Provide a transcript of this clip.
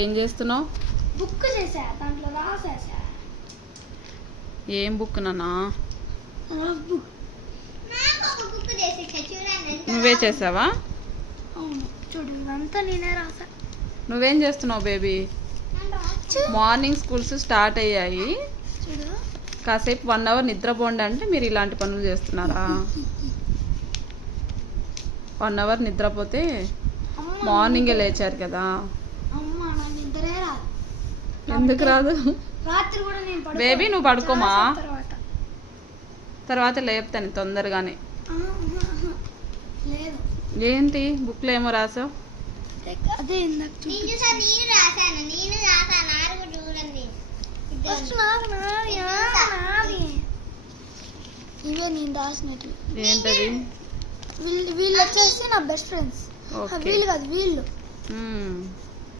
ఏం చేస్తున్నావు? బుక్ చేసా, దాంట్లో రాసేసా. ఏం బుక్ నాన్నా? బుక్. నువ్వే చేసావా? అవును, చూడు ఇవంతా నేనే రాసా. నువ్వేం చేస్తున్నావు బేబీ? మార్నింగ్ స్కూల్స్ స్టార్ట్ అయ్యాయి, చూడు కాసేపు 1 అవర్ నిద్రపోండి అంటే మీరు ఇలాంటి పనులు చేస్తున్నారా? 1 అవర్ నిద్రపోతే మార్నింగే లేచారు కదా. అమ్మ నా నిద్రే రాదు. ఎందుకు రాదు? రాత్రి కూడా నేను బేబీ నువ్వు పడుకోమా, తర్వాత లేపుతాను తొందరగానే. లేదు ఏంటి బుక్లో ఏమో రాసావు? అదే ఇందాక ఇవే నేను రాసినట్టు. ఏంటది? వీళ్ళు వచ్చేసి నా బెస్ట్ ఫ్రెండ్స్. వీళ్ళు కాదు, వీళ్ళు.